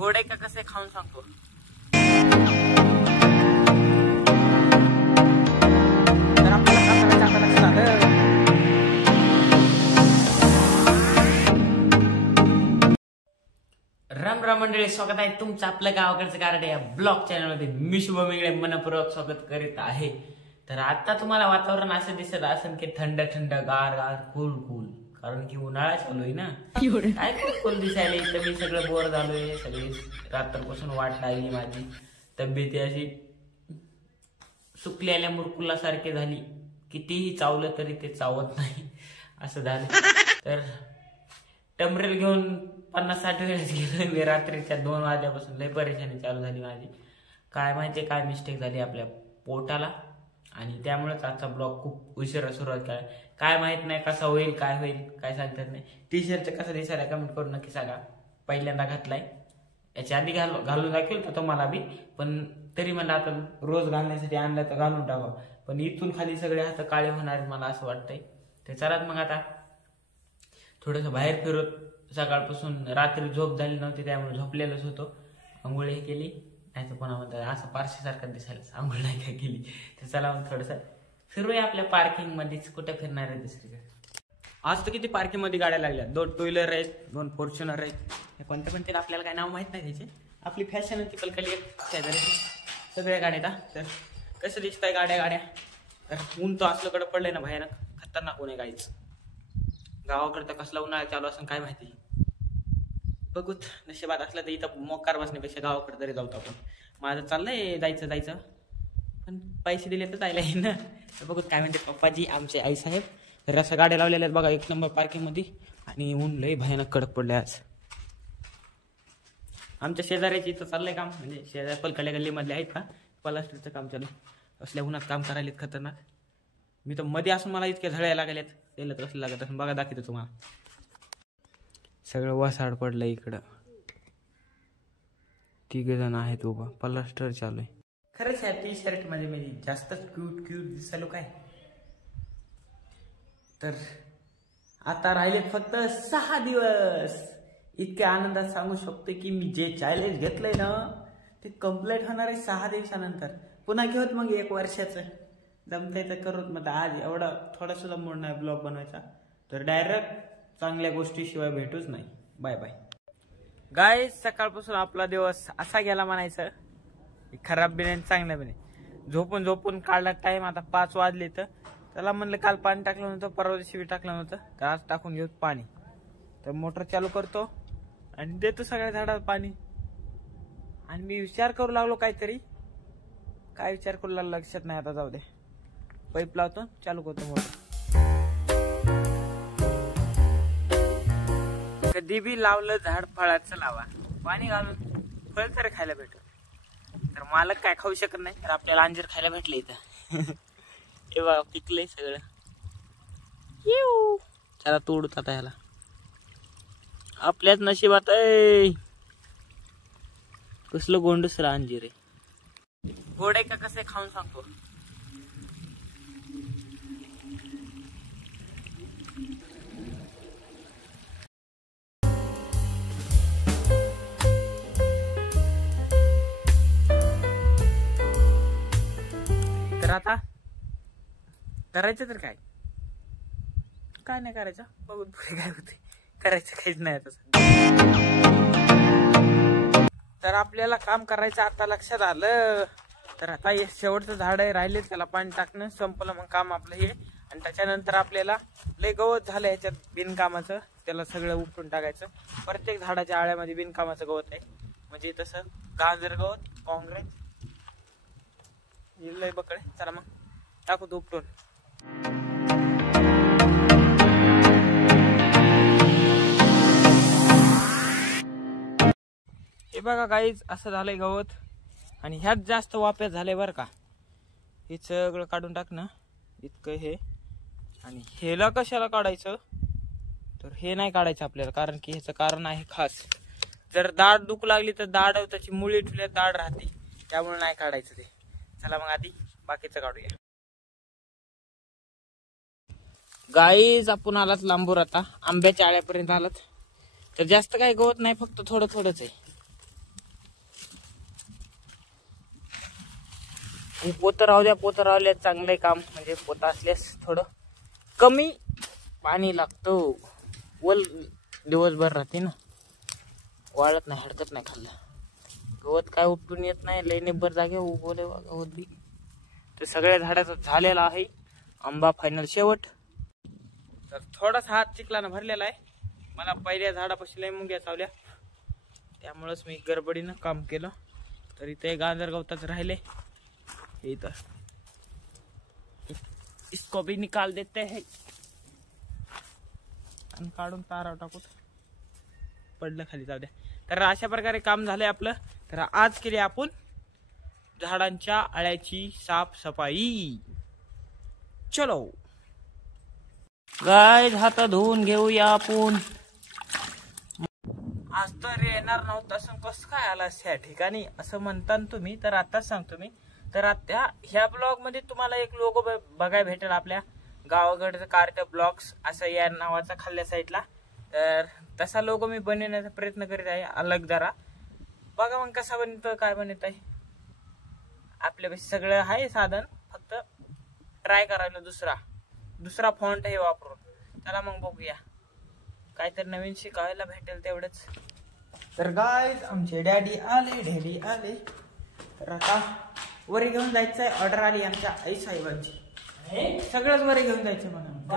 गोड आहे का कसं खाऊन सांगतो. तर आपल्याला काय करायचं आता लक्षात आलं. राम राम मंडळी, स्वागत आहे तुमचं आपलं गावाकडचं कारण या ब्लॉग चॅनल मध्ये. मी शुभम वेगळे मनपूर्वक स्वागत करीत आहे. तर आता तुम्हाला वातावरण असं दिसत असेल की थंड थंड गार गार कूल कूल, कारण की उन्हाळा चालू आहे ना. काय कूल दिसायला तर मी सगळं बोर झालोय. सगळी रात्रपासून वाट लागली, माझी तब्येत अशी सुकलेल्या मुरकुला सारखी झाली. कितीही चावलं तरी ते चावत नाही असं झालं. तर टमरेल घेऊन 50-60 वेळेस गेलो मी रात्रीच्या 2 वाजल्यापासून. लय परेशानी चालू झाली माझी. काय माहिती काय मिस्टेक झाली आपल्या पोटाला, आणि त्यामुळेच आजचा ब्लॉग खूप उशिरा सुरुवात केला. काय माहित नाही कसा होईल, काय होईल काय सांगतात नाही. टी शर्ट कसा दिसायला कमेंट करून नक्की सांगा. पहिल्यांदा घातलाय, याच्या आधी घालून दाखवेल तर तुम्हाला बी, पण तरी मला आता रोज घालण्यासाठी आणलं तर घालून टाका. पण इथून खाली सगळे हात काळे होणार मला असं वाटतंय. ते चला मग आता थोडस बाहेर फिरत. सकाळपासून रात्री झोप झाली नव्हती, त्यामुळे झोपलेलंच होतो. आंघोळ हे केली, नाही तर कोणा म्हणतात असं पारशीसारखं दिसायला आंघोळ नाही काय केली. तर चला मग थोडस फिरूया आपल्या पार्किंग मध्येच. कुठे फिरणार आहे दुसरीकडे. आज तर किती पार्किंग मध्ये गाड्या लागल्या. 2 टू व्हीलर आहेत, 2 फॉर्च्युनर आहेत. हे कोणत्या पण ते आपल्याला काय नाव माहित नाही त्याचे. आपली फॅशन होती पलकली शेजारी सगळ्या गाड्या. तर कसं दिसतंय गाड्या. तर ऊन तो असल्याकडे पडलंय ना भयानक, खतरनाक ऊन आहे गाडीच. गावाकडे तर कसला उन्हाळा चालू असं काय माहिती. बघूत, नशिबात असलं तर इथं मोकार बसण्यापेक्षा गावाकडे तरी जाऊत आपण. माझं चाललंय जायचं, पण पैसे दिले तर जायला येईल ना. तर बघूत काय म्हणते पप्पाजी, आमचे आई साहेब. तर असं गाड्या लावलेल्या आहेत बघा 1 नंबर पार्किंग मध्ये. आणि ऊन लय भयानक कडक पडले आज. आमच्या शेजाऱ्याची इथं चाललंय काम, म्हणजे शेजारी पलकल्या गल्लीमधले आहेत का, प्लास्टरचं काम चालू. असल्या उन्हात काम करायला खतरनाक. मी तर मध्ये असून मला इतक्या झळ्या लागल्यात. त्याला तर असं लागत असं बघा, दाखवतो तुम्हाला. सगळं वसाड पडलं इकडं. 3 जण आहेत उभा, प्लास्टर चालू आहे. खरंच या टी शर्ट मध्ये म्हणजे जास्तच क्यूट दिसायलो काय. तर आता राहिले फक्त 6 दिवस. इतक्या आनंदात सांगू शकतो की मी जे चॅलेंज घेतलंय ना ते कम्प्लीट होणार आहे 6 दिवसानंतर. पुन्हा घेऊत मग 1 वर्षाचं. जमतंय तर करूत. मग आज एवढा थोडा सुद्धा मूड नाही ब्लॉग बनवायचा. तर डायरेक्ट चांगल्या गोष्टीशिवाय भेटूच नाही. Bye bye guys. सकाळपासून आपला दिवस असा गेला म्हणायचं, खराब बी नाही चांगला बी नाही. झोपून काढला टाइम. आता 5 वाजले. तर त्याला म्हणलं काल पाणी टाकलं नव्हतं, परवा दिवशी बी टाकलं नव्हतं, तर आज टाकून घेऊ पाणी. तर मोटर चालू करतो आणि देतो सगळ्या झाडाला पाणी. आणि मी विचार करू लागलो काहीतरी. काय विचार करू लागलो लक्षात नाही आता, जाऊ दे. पाईप लावतो, चालू करतो मोटर. कधी बी लावलं झाड फळाचं लावा, पाणी घालून फळ तर खायला भेटत. तर मालक काय खाऊ शकत नाही, तर आपल्याला अंजीर खायला भेटले इथं. हे बघा पिकलंय सगळं. चला तोडूत आता ह्याला. आपल्याच नशिबात कसलं गोंडसर अंजीर आहे. गोड आहे का कसं खाऊन सांगतो. तर आता करायचं तर काय नाही करायचं, बघू पुढे काय होते. करायचं काहीच नाही आता. तर आपल्याला काम करायचं आता लक्षात आलं. तर आता हे शेवटचं झाड आहे राहिले, त्याला पाणी टाकणं संपलं मग काम आपलं हे. आणि त्याच्यानंतर आपल्याला लय गवत झालं याच्यात बिनकामाचं, त्याला सगळं उपटून टाकायचं. प्रत्येक झाडाच्या आळ्यामध्ये बिनकामाचं गवत आहे, म्हणजे तसं गाजर गवत, काँग्रेस लय बकडे. चला मग टाकू तो उपटून. हे बघा गाईज, असं झालंय गवत. आणि ह्यात जास्त वाप्यात झालंय बरं का. हे सगळं काढून टाकणं इतकं हे. आणि हेला कशाला काढायचं, तर हे नाही काढायचं आपल्याला, कारण की ह्याचं कारण आहे खास. जर दाढ दुखू लागली तर दाढ त्याची मुळी ठेवल्या दाढ राहते, त्यामुळे नाही काढायचं ते. चला मग आधी बाकीचं काढूया. गाईज आपण आलात लांबूर, आता आंब्याच्या आळ्यापर्यंत आलात. तर जास्त काही गवत नाही, फक्त थोडंच आहे. हे पोतं राहू द्या, पोतं राहिल्यास चांगलं काम, म्हणजे पोतं असल्यास थोडं कमी पाणी लागतं. वल दिवसभर राहते ना, वाळत नाही, हडकत नाही खाल्लं. गवत काय उपटून येत नाही, लई निब्बर जागे उगवले गवत बी. तर सगळ्या झाडाचं झालेला आहे. आंबा फायनल शेवट. तर थोडासा हात चिखलानं भरलेला आहे. मला पहिल्या झाडापाशी लई मुंग्या चावल्या, त्यामुळेच मी गडबडीनं काम केलं. तर इथे गांजर गवताच राहिले. इथं इसको भी निकाल देते हैं आणि काढून तारा टाकूत. पडलं खाली, जाऊ द्या. तर अशा प्रकारे काम झालंय आपलं. तर आज केली आपण झाडांच्या आळ्याची साफसफाई. चलो गाय, हात धुवून घेऊया आपण. आज तर येणार नव्हतं असं कसं काय आलास ह्या ठिकाणी असं म्हणता तुम्ही. तर आताच सांगतो मी. तर आता ह्या ब्लॉग मध्ये तुम्हाला एक लोगो बघायला भेटेल, आपल्या गावाकडचं कार्ट ब्लॉग्स असं या नावाचा खाल्ल्या साईडला. तर तसा लोगो मी बनवण्याचा प्रयत्न करीत आहे, अलग जरा. बघा मग कसा बनतो, काय बनत आहे. आपल्यापाशी सगळं आहे साधन, फक्त ट्राय करायला दुसरा फॉन्ट हे वापरून. चला मग बघूया, काहीतरी नवीन शिकायला भेटेल तेवढंच. तर गाईज आमचे डॅडी आले. तर आता वरी घेऊन जायचंय. ऑर्डर आली आमच्या आई साहेबांची. सगळंच वरी घेऊन जायचं म्हणून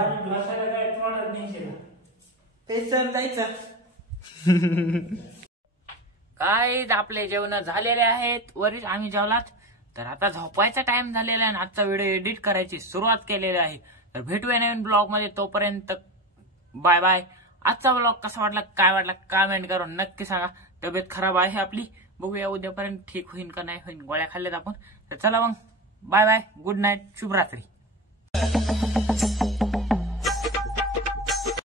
जायचं. काय आपले जेवण झालेले आहेत, वरीच आम्ही जेवलात. तर आता झोपायचा टाइम झालेला आहे आणि आजचा व्हिडिओ एडिट करायची सुरुवात केलेली आहे. तर भेटूया नवीन ब्लॉग मध्ये, तोपर्यंत बाय बाय. आजचा ब्लॉग कसा वाटला, काय वाटला, कमेंट करून नक्की सांगा. तब्येत खराब आहे आपली, बघूया उद्यापर्यंत ठीक होईल का नाही होईल. गोळ्या खाल्ल्यात आपण. तर चला मग, बाय बाय, गुड नाईट, शुभरात्री.